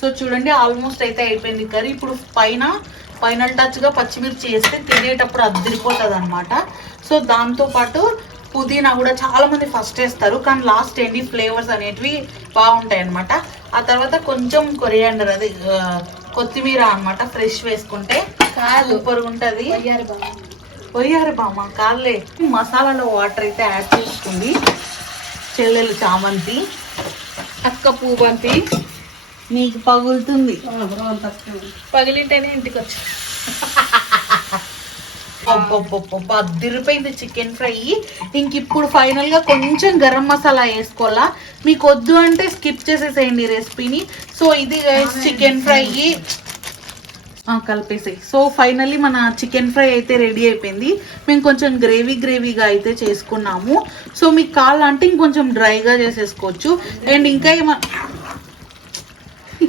So చూడండి almost అయితే అయిపోయింది కర్రీ. ఇప్పుడు ఫైనల్ టచ్గా పచ్చిమిర్చి వేస్తే తినేటప్పుడు అదిరిపోతుంది అనమాట. సో దాంతోపాటు పుదీనా కూడా చాలా మంది ఫస్ట్ వేస్తారు, కానీ లాస్ట్ ఎన్ని ఫ్లేవర్స్ అనేటివి బాగుంటాయి అనమాట. ఆ తర్వాత కొంచెం కొరియాండర్ అది కొత్తిమీర అనమాట ఫ్రెష్ వేసుకుంటే సూపర్గా ఉంటుంది. పొయ్యారు బామ్మ కాళ్ళే. మసాలాలో వాటర్ అయితే యాడ్ చేసుకుంది చెల్లెలు చామంతి. అక్క పూబంతి నీకు పగులుతుంది, పగిలింటేనే ఇంటికి వచ్చి అదిరిపోయింది చికెన్ ఫ్రై. ఇంక ఇప్పుడు ఫైనల్ గా కొంచెం గరం మసాలా వేసుకోవాలా. మీకు వద్దు అంటే స్కిప్ చేసేసేయండి రెసిపీని. సో ఇది చికెన్ ఫ్రై కలిపేసాయి. సో ఫైనల్లీ మన చికెన్ ఫ్రై అయితే రెడీ అయిపోయింది. మేము కొంచెం గ్రేవీగా అయితే చేసుకున్నాము. సో మీకు కావాలంటే ఇంకొంచెం డ్రైగా చేసేసుకోవచ్చు. అండ్ ఇంకా